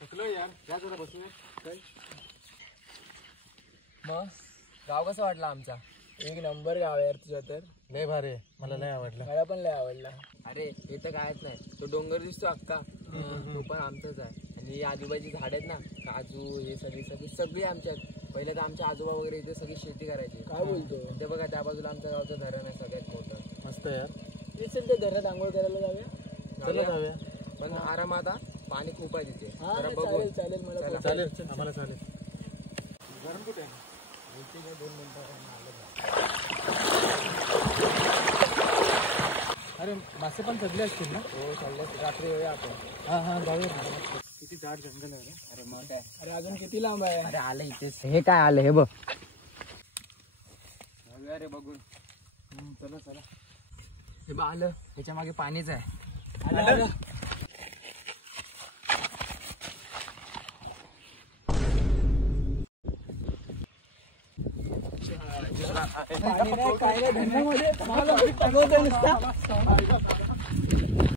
यार या जरा बसूया. काय मग गाव कसं वाटलं आमचा? एक नंबर गाव यार तुझा तर. लय भारी आहे. मला लय आवडलं. मला पण लय आवडला. अरे हे तर कायच नाही, तो डोंगर दिसतो अक्का, तो पण आमचाच आहे. आणि आजूबाजूची झाड आहेत ना, काजू हे सगळी आमच्यात. पहिले तर आमचे आजोबा वगैरे इथे सगळी शेती करायची. काय बोलतो? ते बघा त्या बाजूला आमच्या गावचं धरण आहे सगळ्यात मोठं. मस्त यार. चल ते घरात आंघोळ करायला जाऊया. चला जाऊया. पण आरामात हा. पाणी खूप आहे तिथे. हा जरा बघू. चालेल चालेल मला चला. चालेल आम्हाला चालेल. गरम कुठे आहे? 2 मिनिटं. अरे मासे पण सगळे असतील ना? हो चाललं, रात्री येऊया आपण. हा जाऊया. किती दाट जंगल आहे. अरे मग काय. अरे अजून किती लांब आहे? अरे आलं इथेच. हे काय आलं हे बघ. जाऊया रे बघून. चला चला. हे बघ आलं, त्याच्या मागे पाणीच आहे. आलं. पाणी नाही काय नाही धरणामध्ये.